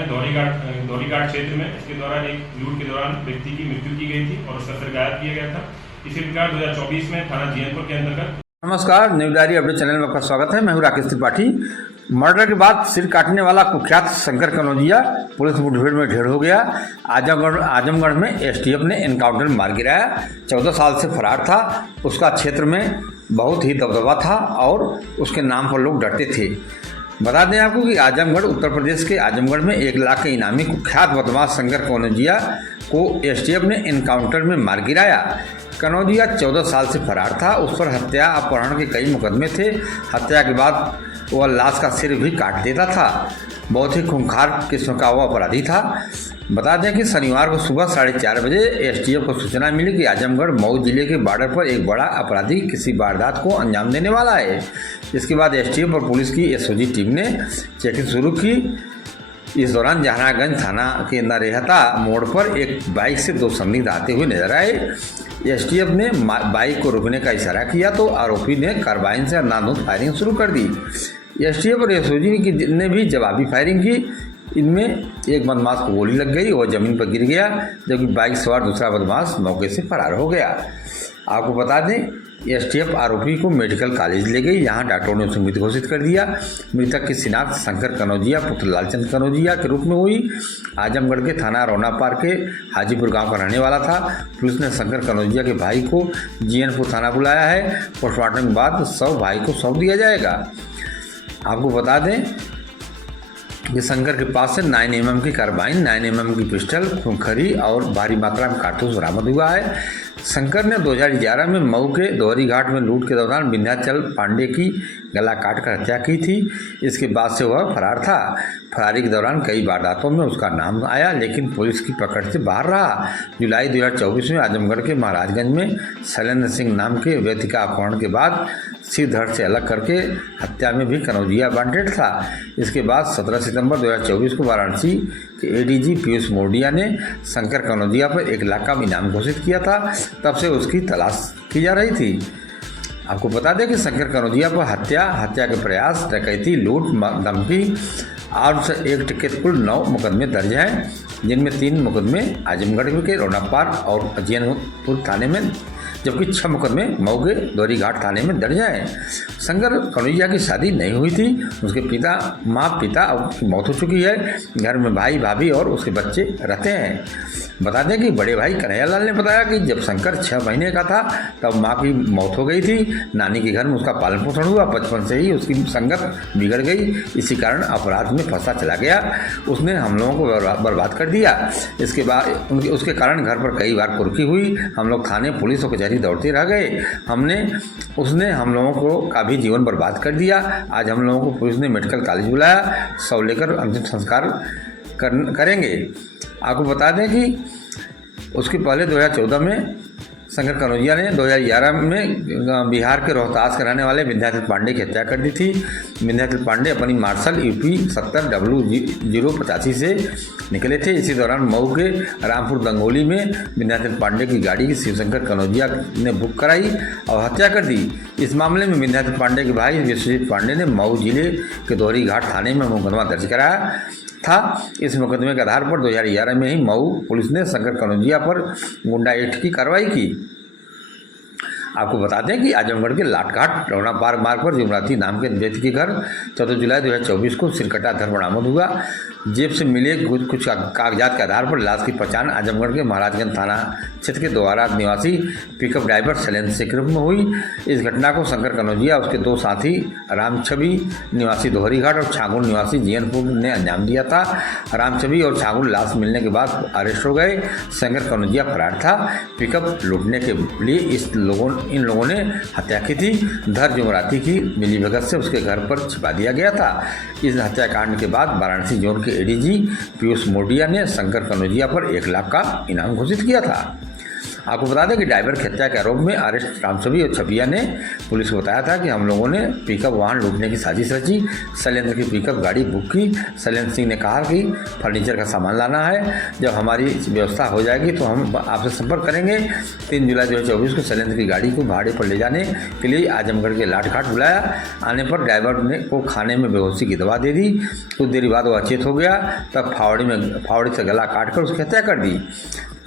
में दौरीघाट क्षेत्र में इसके दौरान एक लूट के दौरान व्यक्ति की मृत्यु की गई थी और उसका सिर गायब किया गया था। इसी प्रकार 2024 में थाना जीएनपुर के अंतर्गत। नमस्कार, न्यूज डायरी अपडेट चैनल में आपका स्वागत है। मैं हूं राकेश त्रिपाठी। मर्डर के बाद सिर काटने वाला कुख्यात शंकर कनौजिया पुलिस मुठभेड़ में ढेर हो गया। आजमगढ़ में एसटीएफ ने एनकाउंटर में मार गिराया। 14 साल से फरार था। उसका क्षेत्र में बहुत ही दबदबा था और उसके नाम पर लोग डरते थे। बता दें आपको कि आजमगढ़, उत्तर प्रदेश के आजमगढ़ में 1 लाख के इनामी कुख्यात बदमाश शंकर कनौजिया को एसटीएफ ने एनकाउंटर में मार गिराया। कनौजिया 14 साल से फरार था। उस पर हत्या, अपहरण के कई मुकदमे थे। हत्या के बाद वह लाश का सिर भी काट देता था। बहुत ही खूंखार किस्म का वह अपराधी था। बता दें कि शनिवार को सुबह 4:30 बजे एसटीएफ को सूचना मिली कि आजमगढ़ मऊ जिले के बॉर्डर पर एक बड़ा अपराधी किसी वारदात को अंजाम देने वाला है। इसके बाद एसटीएफ और पुलिस की एसओजी टीम ने चेकिंग शुरू की। इस दौरान जहानागंज थाना के नरेहता मोड़ पर एक बाइक से 2 संदिग्ध आते हुए नजर आए। एसटीएफ ने बाइक को रोकने का इशारा किया तो आरोपी ने कार्बाइन से अंधाधुंध फायरिंग शुरू कर दी। एसटीएफ और एसओजी ने भी जवाबी फायरिंग की। इनमें एक बदमाश को गोली लग गई और जमीन पर गिर गया, जबकि बाइक सवार दूसरा बदमाश मौके से फरार हो गया। आपको बता दें, एसटीएफ आरोपी को मेडिकल कॉलेज ले गई। यहाँ डॉक्टरों ने उसे मृत घोषित कर दिया। मृतक की शिनाख्त शंकर कनौजिया पुत्र लालचंद कनौजिया के रूप में हुई। आजमगढ़ के थाना रौनापार के हाजीपुर गांव का रहने वाला था। पुलिस ने शंकर कनौजिया के भाई को जीएनपुर थाना बुलाया है। पोस्टमार्टम के बाद शव भाई को सौंप दिया जाएगा। आपको बता दें कि शंकर के पास से 9 mm की कार्बाइन, 9 mm की पिस्टल, खूंखरी और भारी मात्रा में कारतूस बरामद हुआ है। शंकर ने 2011 में मऊ के दौरीघाट में लूट के दौरान विंध्याचल पांडे की गला काटकर हत्या की थी। इसके बाद से वह फरार था। फरारी के दौरान कई वारदातों में उसका नाम आया, लेकिन पुलिस की पकड़ से बाहर रहा। जुलाई 2024 में आजमगढ़ के महाराजगंज में शैलेंद्र सिंह नाम के व्यक्ति का अपहरण के बाद सिर धड़ से अलग करके हत्या में भी कनौजिया वांटेड था। इसके बाद 17 सितंबर 2024 को वाराणसी के एडीजी पीयूष मोडिया ने शंकर कनौजिया पर 1 लाख का इनाम घोषित किया था। तब से उसकी तलाश की जा रही थी। आपको बता दें कि शंकर कनौजिया पर हत्या के प्रयास, डकैती, लूट, धमकी, आर्म्स एक्ट के कुल 9 मुकदमे दर्ज हैं, जिनमें 3 मुकदमे आजमगढ़ के रौनापार और जीएनपुर थाने में, जबकि 6 मुकदमे मऊ के दौरीघाट थाने में दर्ज हैं। शंकर कनौजिया की शादी नहीं हुई थी। उसके पिता की मौत हो चुकी है। घर में भाई, भाभी और उसके बच्चे रहते हैं। बता दें कि बड़े भाई कन्हैयालाल ने बताया कि जब शंकर 6 महीने का था तब माँ की मौत हो गई थी। नानी के घर में उसका पालन पोषण हुआ। बचपन से ही उसकी संगत बिगड़ गई। इसी कारण अपराध में फंसा चला गया। उसने हम लोगों को बर्बाद कर दिया। इसके बाद उसके कारण घर पर कई बार कुर्की हुई। हम लोग थाने, पुलिस और कचहरी दौड़ते रह गए। उसने हम लोगों को का भी जीवन बर्बाद कर दिया। आज हम लोगों को पुलिस ने मेडिकल कॉलेज बुलाया। शव लेकर अंतिम संस्कार करेंगे। आपको बता दें कि उसके पहले 2014 में शंकर कनौजिया ने 2011 में बिहार के रोहतास के रहने वाले विंध्याचल पांडे की हत्या कर दी थी। विंध्याचल पांडे अपनी मार्शल यूपी 70W085 से निकले थे। इसी दौरान मऊ के रामपुर दंगोली में विंध्याचल पांडे की गाड़ी शिवशंकर कनौजिया ने बुक कराई और हत्या कर दी। इस मामले में विंध्याचल पांडे के भाई विश्वजीत पांडे ने मऊ जिले के दौरीघाट थाने में मुकदमा दर्ज कराया था। इस मुकदमे के आधार पर 2011 में ही मऊ पुलिस ने शंकर कनौजिया पर गुंडा एक्ट की कार्रवाई की। आपको बता दें कि आजमगढ़ के लाटघाट रौनापार मार्ग पर जुमराती नाम के व्यक्ति के घर 14 जुलाई 2024 को सिरकटा धर बरामद हुआ। जेब से मिले कुछ कागजात के आधार पर लाश की पहचान आजमगढ़ के महाराजगंज थाना क्षेत्र के दोबारा निवासी पिकअप ड्राइवर शैलेंद्र सिंह के रूप में हुई। इस घटना को शंकर कनौजिया, उसके 2 साथी रामछवि निवासी दोहरीघाट और छागुल निवासी जीएनपुर ने अंजाम दिया था। रामछवि और छागुल लाश मिलने के बाद अरेस्ट हो गए। शंकर कनौजिया फरार था। पिकअप लूटने के लिए इन लोगों ने हत्या की थी। धर जुमराती की मिलीभगत से उसके घर पर छिपा दिया गया था। इस हत्याकांड के बाद वाराणसी जोन के एडीजी पीयूष मोडिया ने शंकर कनौजिया पर 1 लाख का इनाम घोषित किया था। आपको बता दें कि ड्राइवर की हत्या के आरोप में अरेस्ट रामछवि और छबिया ने पुलिस को बताया था कि हम लोगों ने पिकअप वाहन लूटने की साजिश रची। शैलेंद्र की पिकअप गाड़ी बुक की। शैलेंद्र सिंह ने कहा कि फर्नीचर का सामान लाना है, जब हमारी व्यवस्था हो जाएगी तो हम आपसे संपर्क करेंगे। 3 जुलाई 2024 को शैलेंद्र की गाड़ी को भाड़े पर ले जाने के लिए आजमगढ़ के लाठघाट बुलाया। आने पर ड्राइवर ने को खाने में बेहोशी की दवा दे दी। कुछ देर बाद वो अचेत हो गया, तब फावड़ी से गला काटकर उसकी हत्या कर दी।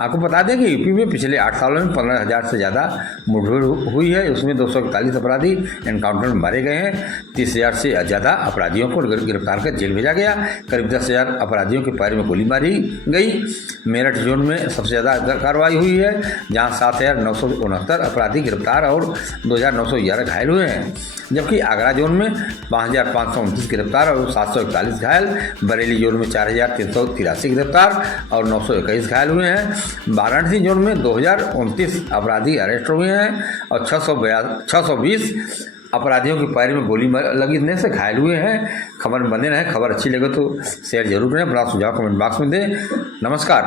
आपको बता दें कि यूपी में पिछले 8 सालों में 15,000 से ज़्यादा मुठभेड़ हुई है। उसमें 241 अपराधी एनकाउंटर में मारे गए हैं। 30,000 से ज़्यादा अपराधियों को गिरफ्तार कर जेल भेजा गया। करीब 10,000 अपराधियों के पैर में गोली मारी गई। मेरठ जोन में सबसे ज़्यादा कार्रवाई हुई है, जहां 7,969 अपराधी गिरफ्तार और 2,911 घायल हुए हैं। जबकि आगरा जोन में 5,529 गिरफ्तार और 741 घायल। बरेली जोन में 4,383 गिरफ्तार और 921 घायल हुए हैं। वाराणसी जोन में 2,029 अपराधी अरेस्ट हुए हैं और 620 अपराधियों के पैर में गोली लगने से घायल हुए हैं। खबर में बने रहें। खबर अच्छी लगे तो शेयर जरूर करें, अपना सुझाव कमेंट बॉक्स में दें। नमस्कार।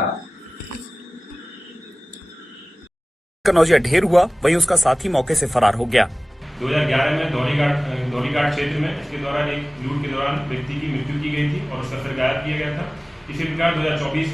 कनौजिया ढेर हुआ, वहीं उसका साथी मौके से फरार हो गया। 2011 में धौलीघाट क्षेत्र में इसके दौरान एक लूट के दौरान व्यक्ति की मृत्यु की गई थी और उसका सिर गायब किया गया था। इसी प्रकार 2024